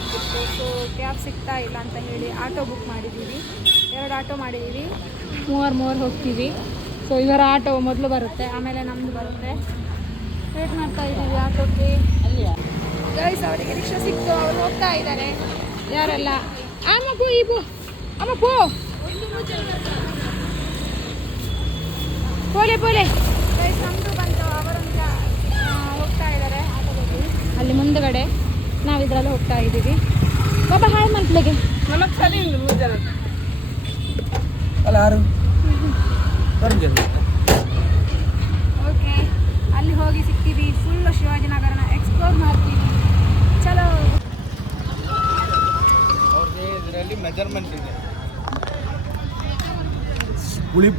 ಬೇಕಿತ್ತು. So cab ಸಿಗ್ತಾ ಇಲ್ಲ ಅಂತ ಹೇಳಿ ಆಟೋ ಬುಕ್ ಮಾಡಿದ್ದೀವಿ. 2 ಆಟೋ ಮಾಡಿದ್ದೀವಿ, ಮೂವರು ಹೋಗ್ತೀವಿ. ಸೊ ಇವರ ಆಟೋ ಮೊದಲು ಬರುತ್ತೆ, ಆಮೇಲೆ ನಮ್ಮದು ಬರುತ್ತೆ. ವೇಟ್ ಮಾಡ್ತಾ ಇದ್ದೀವಿ ಆಟೋಕ್ಕೆ. ಗೈಸ್ ಅವರಿಗೆ ರಿಕ್ಷಾ ಸಿಕ್ತು, ಅವ್ರು ಹೋಗ್ತಾ ಇದ್ದಾರೆ. ಯಾರೆಲ್ಲ ಅಮ್ಮ ಪೋ ಪೋಲೆ ಗೈಸ್ ನಮ್ಮದು ಬಂತು. ಅವರೊಂದು ಹೋಗ್ತಾ ಇದ್ದಾರೆ ಆಟೋದಲ್ಲಿ, ಅಲ್ಲಿ ಮುಂದುಗಡೆ. ನಾವು ಇದರಲ್ಲಿ ಹೋಗ್ತಾ ಇದ್ದೀವಿ. ಬಾಬಾ ಹಾಯ್ ಮಂತ್ಲಿಗೆ ಓಕೆ. ಅಲ್ಲಿ ಹೋಗಿ ಸಿಗ್ತೀವಿ. ಫುಲ್ ಶಿವಾಜಿನಗರನ ಎಕ್ಸ್ಪ್ಲೋರ್ ಮಾಡ್ತೀವಿ. ಚಲೋ. ಇದರಲ್ಲಿ ಮೆಜರ್ಮೆಂಟ್ ಇದೆ. ಪುಳಿ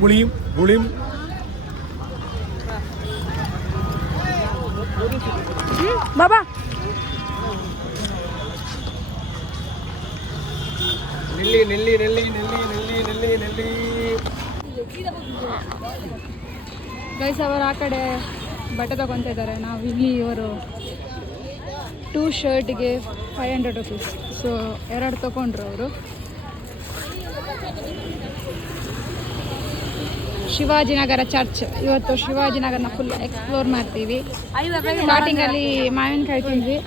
ಬಾಬಾ ನಿಲ್ಲಿ. ಗೈಸ್ ಅವರು ಆ ಕಡೆ ಬಟ್ಟೆ ತಗೊತಾ ಇದ್ದಾರೆ. ನಾವು ಇಲ್ಲಿ ಇವರು 2 ಶರ್ಟ್ಗೆ 500 ರುಪೀಸ್. ಸೊ 2 ತಗೊಂಡ್ರು ಅವರು. ಶಿವಾಜಿನಗರ ಚರ್ಚ್. ಇವತ್ತು ಶಿವಾಜಿನಗರನ ಫುಲ್ ಎಕ್ಸ್ಪ್ಲೋರ್ ಮಾಡ್ತೀವಿ. ಸ್ಟಾರ್ಟಿಂಗಲ್ಲಿ ಮಾವಿನಕಾಯಿ ತಿಂದ್ವಿ.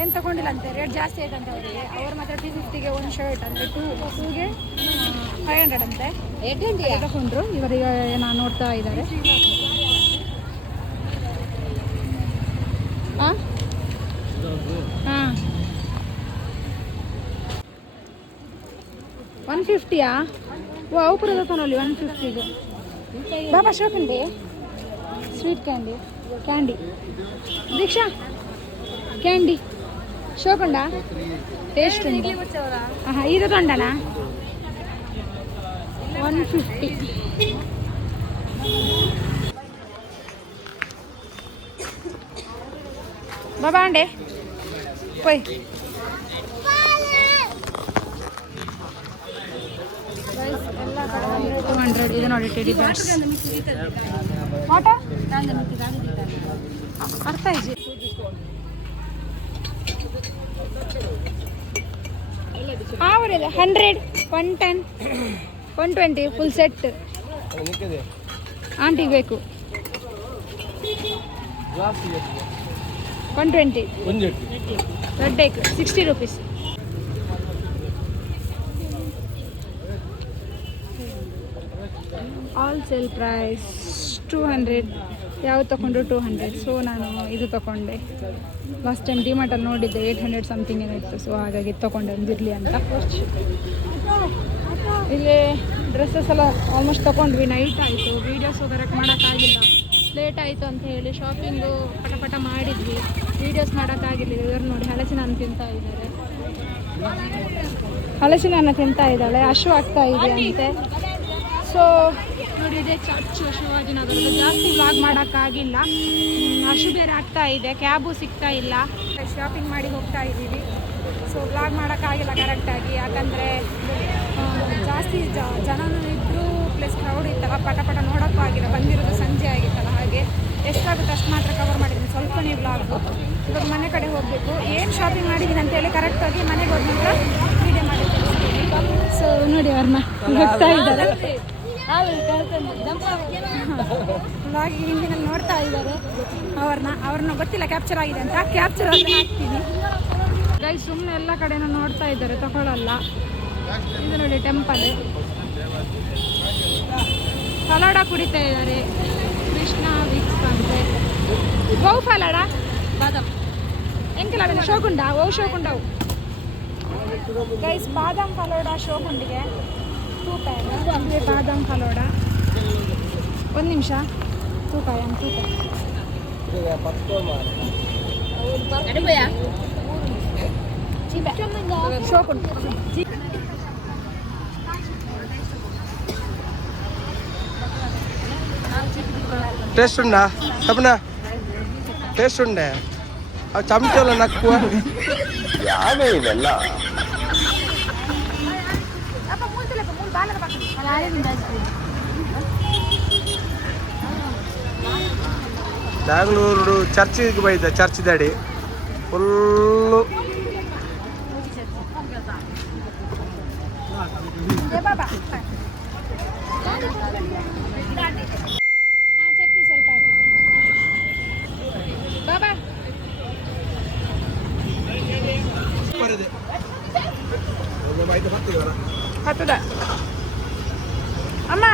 ಏನು ತಗೊಂಡಿಲ್ಲ ಅಂತೆ, ರೇಟ್ ಜಾಸ್ತಿ ಆಯ್ತಂತೆ ಅವರಿಗೆ. ಅವ್ರ ಮಾತ್ರ 250ಗೆ 1 ಶರ್ಟ್ ಅಂದರೆ 2ಗೆ 500 ಅಂತೆ ತಗೊಂಡ್ರು. ಇವರಿಗೆ ನಾನು ನೋಡ್ತಾ ಇದ್ದಾರೆ. ಹಾಂ 150ಯಾ? ಓ ಅವು ಪುರದ ತೊಗೊಳ್ಳಿ 150ಗೆ. ಬಾಬಾ ಶೋಕಂಡಿ ಸ್ವೀಟ್ ಕ್ಯಾಂಡಿ ದೀಕ್ಷಾ ಕ್ಯಾಂಡಿ ಶೋಕಂಡ ಟೇಸ್ಟ್ ಉಂಟು. ಹಾಂ ಇದು ತೊಂಡನಾ 150. ಬಾಬಾ ಅಂಡೆ ಪೋಯ್. ಎಲ್ಲ ಕಡೆ 200. ಇದು ನೋಡಿ ಟೆಡಿ ಬ್ಯಾಗ್ಸ್ ಆಟ ಅರ್ಥ ಇದೆ. ಅವರಿದೆ 100, 110, 120 ಫುಲ್ ಸೆಟ್. ಆಂಟಿಗೆ ಬೇಕು 120. ರೆಡ್ ಏಕ್ 60 ರುಪೀಸ್. All sale price 200. ಯಾವ್ದು ತೊಗೊಂಡ್ರು 200. ಸೊ ನಾನು ಇದು ತೊಗೊಂಡೆ. ಲಾಸ್ಟ್ ಟೈಮ್ ಡಿಮಾರ್ಟಲ್ಲಿ ನೋಡಿದ್ದೆ 800 ಸಮಥಿಂಗ್ ಏನಿತ್ತು. ಸೊ ಹಾಗಾಗಿ ತೊಗೊಂಡೆ ಒಂದಿರಲಿ ಅಂತ. ಇಲ್ಲಿ ಡ್ರೆಸ್ಸಸ್ ಎಲ್ಲ ಆಲ್ಮೋಸ್ಟ್ ತೊಗೊಂಡ್ವಿ. ನೈಟ್ ಆಯಿತು, ವೀಡಿಯೋಸ್ ಬರೋಕ್ಕೆ ಮಾಡೋಕ್ಕಾಗಿಲ್ಲ, ಲೇಟ್ ಆಯಿತು ಅಂತ ಹೇಳಿ ಶಾಪಿಂಗು ಪಟ ಮಾಡಿದ್ವಿ. ವೀಡಿಯೋಸ್ ಮಾಡೋಕ್ಕಾಗಿಲ್ಲ. ಇವರು ನೋಡಿ ಹಲಸಿನ ಹಣ್ಣು ತಿಂತಾ ಇದ್ದಾರೆ. ಹಲಸಿನ ಹಣ್ಣು ತಿಂತಾ ಇದ್ದಾಳೆ. ಹಶು ಆಗ್ತಾ ಇದೆ ಅಂತೆ. ಸೊ ನೋಡಿ ಇದೆ ಚರ್ಚ್ ಶಿವಾಜಿನಗರದ. ಜಾಸ್ತಿ ವ್ಲಾಗ್ ಮಾಡೋಕ್ಕಾಗಿಲ್ಲ, ಹಶು ಬೇರೆ ಆಗ್ತಾ ಇದೆ, ಕ್ಯಾಬು ಸಿಗ್ತಾ ಇಲ್ಲ. ಶಾಪಿಂಗ್ ಮಾಡಿ ಹೋಗ್ತಾ ಇದ್ದೀವಿ. ಸೊ ವ್ಲಾಗ್ ಮಾಡೋಕ್ಕಾಗಿಲ್ಲ ಕರೆಕ್ಟಾಗಿ, ಯಾಕಂದರೆ ಜಾಸ್ತಿ ಜನನೂ ಇದ್ದರೂ ಪ್ಲಸ್ ಕ್ರೌಡ್ ಇತ್ತಲ್ಲ, ಪಟ ನೋಡೋಕ್ಕೂ ಆಗಿಲ್ಲ. ಬಂದಿರೋದು ಸಂಜೆ ಆಗಿತ್ತಲ್ಲ, ಹಾಗೆ ಎಷ್ಟಾಗುತ್ತೆ ಅಷ್ಟು ಮಾತ್ರ ಕವರ್ ಮಾಡಿದ್ದೀನಿ. ಸ್ವಲ್ಪನೇ ವ್ಲಾಗು. ಇವಾಗ ಮನೆ ಕಡೆ ಹೋಗಬೇಕು. ಏನು ಶಾಪಿಂಗ್ ಮಾಡಿದ್ದೀನಿ ಅಂತೇಳಿ ಕರೆಕ್ಟಾಗಿ ಮನೆಗೆ ಹೋದ ನಂತರ ವೀಡಿಯೋ ಮಾಡಿ. ಸೊ ನೋಡಿ ಅವ್ರನ್ನ ಹೋಗ್ತಾ ಇದ್ದಾರೆ. ಹಾಗೆ ಹಿಂದಿನಲ್ಲಿ ನೋಡ್ತಾ ಇದ್ದಾರೆ ಅವ್ರನ್ನ ಗೊತ್ತಿಲ್ಲ ಕ್ಯಾಪ್ಚರ್ ಆಗಿದೆ ಅಂತ. ಕ್ಯಾಪ್ಚರ್ ಆದರೆ ಹಾಕ್ತೀನಿ. ಗೈಸ್ ಸುಮ್ಮನೆ ಎಲ್ಲ ಕಡೆನೂ ನೋಡ್ತಾ ಇದ್ದಾರೆ, ತಗೊಳ್ಳಲ್ಲ. ಇದು ನೋಡಿ ಟೆಂಪಲ್. ಫಲಾಡ ಕುಡಿತಾ ಇದ್ದಾರೆ. ಕೃಷ್ಣ ವಿಕ್ಸ್ ಅಂತೆ. ಗೋವು ಫಲಾಡ ಬಾದಾಮ್ ಎಂಕಲ ಶೋಗುಂಡ ಓ ಶೋಗುಂಡವು. ಗೈಸ್ ಬಾದಾಮ್ ಫಲೋಡ ಶೋಗುಂಡಿಗೆ 2 ಬಾದಾಮ್ ಫಲೋಡ. 1 ನಿಮಿಷ. 2 ಶೋಗುಂಡ. టేస్ట్ ఉందా చెప్పనా? టేస్ట్ ఉండే అవి చమటలో నక్కువ యాభై ఇదెಲ್ಲ ಬ್ಯಾಂಗ್ಳೂರು ಚರ್ಚಿಗೆ ಬೈದ ಚರ್ಚ್ ದಡಿ ಫುಲ್ಲು ಚಟ್ನಿ ಸ್ವಲ್ಪ ಹಾಕಿ ಬಾಬಾ. ಹತ್ತದ ಅಮ್ಮ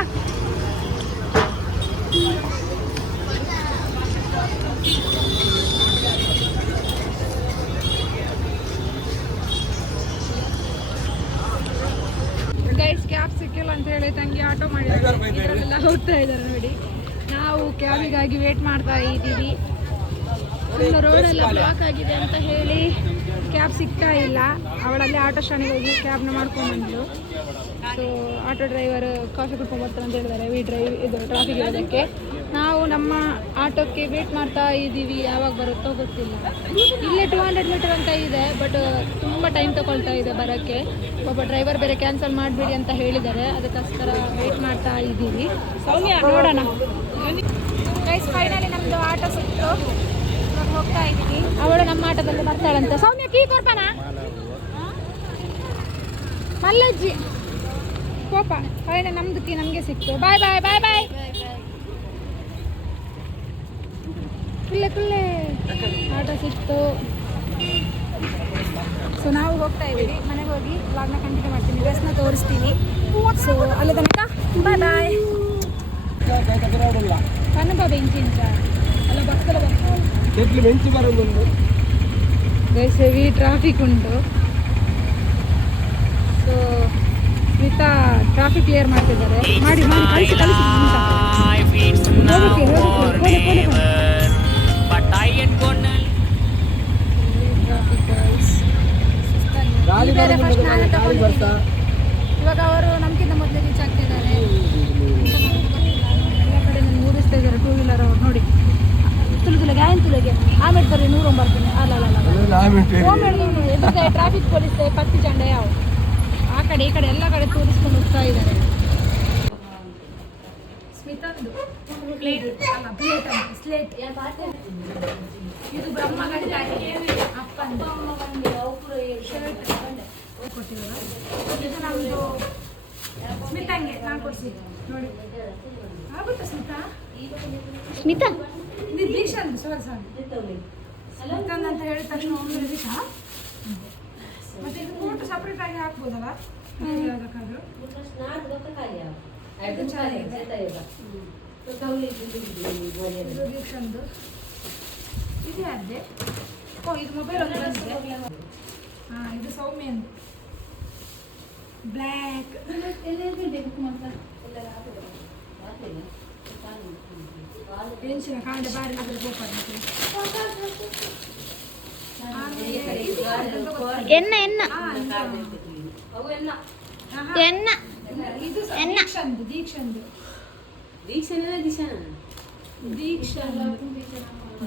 ಗೈಸ್ ಕ್ಯಾಬ್ ಸಿಕ್ಕಿಲ್ಲ ಅಂತ ಹೇಳಿ ತಂಗಿ ಆಟೋ ಮಾಡಿದ್ದಾರೆ, ಇದರಲ್ಲೆಲ್ಲ ಹೋಗ್ತಾ ಇದ್ದಾರೆ ನೋಡಿ. ನಾವು ಕ್ಯಾಬಿಗಾಗಿ ವೇಟ್ ಮಾಡ್ತಾ ಇದ್ದೀವಿ. ಫುಲ್ ರೋಡೆಲ್ಲ ಬ್ಲಾಕ್ ಆಗಿದೆ ಅಂತ ಹೇಳಿ ಕ್ಯಾಬ್ ಸಿಗ್ತಾ ಇಲ್ಲ. ಅವಳಲ್ಲಿ ಆಟೋ ಸ್ಟ್ಯಾಂಡಿಗೆ ಹೋಗಿ ಕ್ಯಾಬ್ನ ಮಾಡ್ಕೊಂಡ್ಬಂದ್ಲು. ಸೊ ಆಟೋ ಡ್ರೈವರ್ ಕಾಫಿ ಕುಡ್ಕೊಂಡ್ಬರ್ತಾರೆ ಅಂತ ಹೇಳಿದ್ದಾರೆ ಇದು ಟ್ರಾಫಿಕ್ ಇರೋದಕ್ಕೆ. ನಾವು ನಮ್ಮ ಆಟೋಕ್ಕೆ ವೇಟ್ ಮಾಡ್ತಾ ಇದ್ದೀವಿ, ಯಾವಾಗ ಬರುತ್ತೋ ಗೊತ್ತಿಲ್ಲ. ಇಲ್ಲೇ 200 ಮೀಟರ್ ಅಂತ ಇದೆ, ಬಟ್ ತುಂಬ ಟೈಮ್ ತಗೊಳ್ತಾ ಇದೆ ಬರೋಕ್ಕೆ. ಒಬ್ಬ ಡ್ರೈವರ್ ಬೇರೆ ಕ್ಯಾನ್ಸಲ್ ಮಾಡಿಬಿಡಿ ಅಂತ ಹೇಳಿದ್ದಾರೆ, ಅದಕ್ಕೋಸ್ಕರ ವೇಟ್ ಮಾಡ್ತಾ ಇದ್ದೀವಿ. ನೋಡೋಣ. ಗೈಸ್ ಫೈನಲಿ ನಮ್ಮದು ಆಟೋ ಸಿಕ್ತು, ಹೋಗ್ತಾ ಇದ್ದೀವಿ. ಅವಳು ನಮ್ಮ ಆಟೋದಲ್ಲಿ ಬರ್ತಾಳಂತೆ. ಸೌಮ್ಯ ಕೀ ಕೊಡ್ಪಾನ ಮಲ್ಲಜ್ಜಿ ಕೋಪ. ಫೈನಲ್ ನಮ್ದು ಕೀ ನಮಗೆ ಸಿಕ್ತು. ಬಾಯ್ ಬಾಯ್ ಬಾಯ್ ಬಾಯ್. ಕುಲ್ಲೆ ಆಟೋ ಸಿಕ್ತು. ಸೊ ನಾವು ಹೋಗ್ತಾ ಇದ್ದೀವಿ. ಮನೆಗೆ ಹೋಗಿ ವ್ಲಾಗ್ನ ಕಂಟಿನ್ಯೂ ಮಾಡ್ತೀನಿ, ಡ್ರೆಸ್ನ ತೋರಿಸ್ತೀನಿ. ಸೊ ಅಲ್ಲಿ ತನಕ ಬಾಯ್ ಬಾಯ್. ಕನಕ ಬೆಂಚಿ ಅಂತ ಅಲ್ಲ ಬಕ್ಕಲ ಬೆಂಚಿ ಬರೋದೊಂದು ಗೈಸ್ ಹೆವಿ ಟ್ರಾಫಿಕ್ ಉಂಟು. ಸೊ ಸ್ಮಿತಾ ಟ್ರಾಫಿಕ್ ಕ್ಲಿಯರ್ ಮಾಡ್ತಿದ್ದಾರೆ. ಮಾಡಿ ಕಳಿಸಿ ಇವಾಗ ಅವರು ನಮ್ಗಿಂತ ಮೊದಲೇ ರೀಚ್ ಆಗ್ತಿದ್ದಾರೆ. ಎಲ್ಲ ಕಡೆ ನಾನು ಮೂರಿಸ್ತಾ ಇದ್ದಾರೆ ಟೂ ವೀಲರ್ ಅವ್ರು ನೋಡಿ. ತುಳುಗೆ ಆಮೇಲೆ ಬರ್ರಿ 109 ಅಲ್ಲ ಟ್ರಾಫಿಕ್ ಪೊಲೀಸ್ ಪತ್ತಿ ಚಂಡೆ ಯಾವ ಆ ಕಡೆ ಈ ಕಡೆ ಎಲ್ಲ ಕಡೆ ತೋರಿಸ್ಕೊಂಡು ಹೋಗ್ತಾ ಇದ್ದಾರೆ. ಸ್ಮಿತಂದು ಪ್ಲೇಟ್ ಅಲ್ಲ ಪ್ಲೇಟ್ ಅಂತ ಸ್ಲೇಟ್ ಇದು ಬ್ರಹ್ಮಗಂಡ ಅಪ್ಪಂದು ಶರ್ಟ್ ಕೊಟ್ಟಿದ್ದಾರೆ. ಇದು ನಮ್ಮದು ಸ್ಮಿತಂಗೆ ನಾನು ಕೊಡ್ಸಿದ್ದೆ ನೋಡಿ. ಆಗುತ್ತಾ ಸ್ಮಿತಾ ಇದು ದೀಕ್ಷಾಂದು ಸ್ಮಿತಂದು ಅಂತ ಹೇಳಿದ ತಕ್ಷಣ ಒಮ್ಮೆ ದೀಕ್ಷಾ. ಮತ್ತೆ ಇದು ಫೋಟೋ ಸಪ್ರೇಟ್ ಆಗಿ ಹಾಕ್ಬೋದಲ್ಲ ಯಾವುದಕ್ಕಾದ್ರೂ. ಇದು ದೀಕ್ಷಾಂದು. ಇದು ಯಾರ್ದೆ? ಓ ಇದು ಮೊಬೈಲ್ ಒಂದು ಬಂದಿದೆ. ಹಾಂ ಇದು ಸೌಮ್ಯಂದು ಬ್ಲ್ಯಾಕ್. ಟೆನ್ಷನ್ ಕಾಂಡೆ ಬಾರಿ ಎನ್ನ ಇದು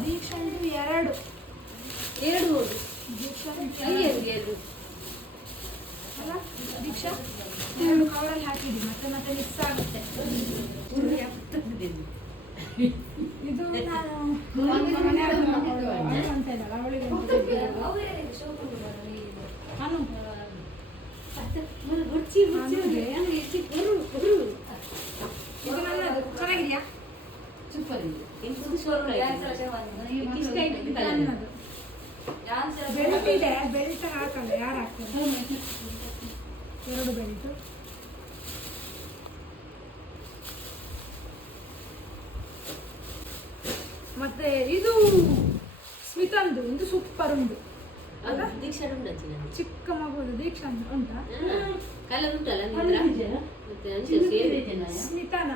ದೀಕ್ಷಂದು ಎರಡು ಅಲ್ಲ ದೀಕ್ಷಾ ಎರಡು ಕವರಲ್ಲಿ ಹಾಕಿದ್ವಿ ಮತ್ತೆ ಮತ್ತೆ ಮಿಕ್ಸ್ ಆಗುತ್ತೆ. ಇದು ನಾನು ಮನೆ ಅಂತ ಇದ್ದಲ್ಲ ಅವಳಿಗೆ ನಾನು ಇದು ನನ್ನದು ಚೆನ್ನಾಗಿದೆಯಾ? ಬೆಲ್ಟ್ ಇದೆ, ಬೆಲ್ಟ್ ಹಾಕಲ್ಲ ಯಾರು ಹಾಕ್ತಾರೆ? ಎರಡು ಬೆಲ್ಟ್. ಮತ್ತೆ ಇದು ಸ್ಮಿತಂದು ಇದು ಸೂಪರ್ ಉಂಟು. ಚಿಕ್ಕ ಮಗುದು ದೀಕ್ಷಾ ಉಂಟಾ? ಸ್ಮಿತಾನ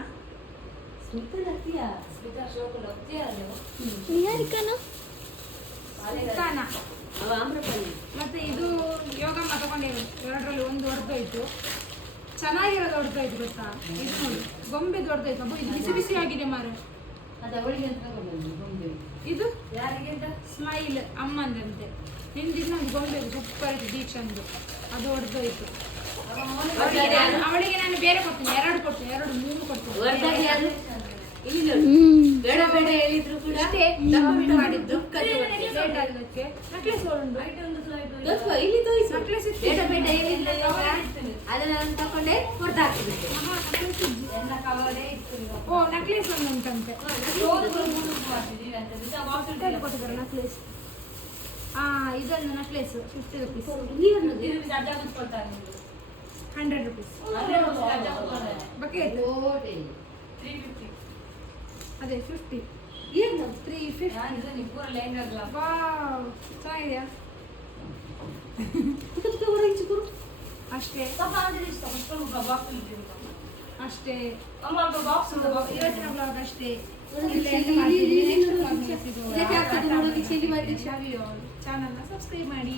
ಮತ್ತೆ ಇದು ಯೋಗಮ್ಮ ತಗೊಂಡಿರೋದು. ಎರಡರಲ್ಲಿ ಒಂದು ಹೊಡೆದೋಯ್ತು, ಚೆನ್ನಾಗಿರೋದು ಹೊಡೆದೋಯ್ತು ಗೊತ್ತಾ? ಇದು ನೋಡಿ ಗೊಂಬೆ ದೊಡ್ಡದೋಯ್ತು. ಅಬ್ಬು ಇದು ಬಿಸಿ ಬಿಸಿ ಆಗಿದೆ ಮಾರ. ಇದು ಸ್ಮೈಲ್ ಅಮ್ಮಂದಂತೆ. ನಿಂದಿದ್ದು ನಮ್ಗೆ ಗೊಂಬೆ ಸೂಪರ್ ಇತ್ತು ದೀಕ್ಷಂದು, ಅದು ಹೊಡೆದೋಯ್ತು. ಅವಳಿಗೆ ನಾನು ಬೇರೆ ಕೊಡ್ತೀನಿ, ಎರಡು ಕೊಡ್ತೀನಿ, 2 3 ಕೊಡ್ತೀನಿ. ಬೇಡ ಬೇಡ ಹೇಳಿದ್ರು ಕೂಡ ಇಷ್ಟೇ. ಡಬ್ಬ ಮಾಡಿದ್ದು ಲೇಟ್ ಆಗಲಿಕ್ಕೆ ನೆಕ್ಲೆಸ್ ಉಂಟು ಇಲ್ಲಿ ತೋರಿಸಿ ನೆಕ್ಲೆಸ್ ಇತ್ತು. ಬೇಡ ಬೇಡ ಹೇಳಿದ್ರೆ ಅದನ್ನ ನಾನು ತಕೊಂಡೆ ಹೊರತು ಹಾಕಿಬಿಟ್ಟೆ. ಓ ನೆಕ್ಲೆಸ್ ಒಂದು ಉಂಟಂತೆ ಕೊಟ್ಟಿದ್ದಾರೆ ನೆಕ್ಲೆಸ್. ಇದೊಂದು ನೆಕ್ಲೆಸ್ 50 ರುಪೀಸ್ 100 ರುಪೀಸ್ ಬಕೆಟ್ ಅದೇ 50 350 ವಾವ್ ಚೆನ್ನಾಗಿದೆಯಾ ಅಷ್ಟೇ ಅಷ್ಟೇ ಇವತ್ತಿನ ಬ್ಲಾಗ್ ಅಷ್ಟೇ. ಚಾನಲ್ನ ಸಬ್ಸ್ಕ್ರೈಬ್ ಮಾಡಿ.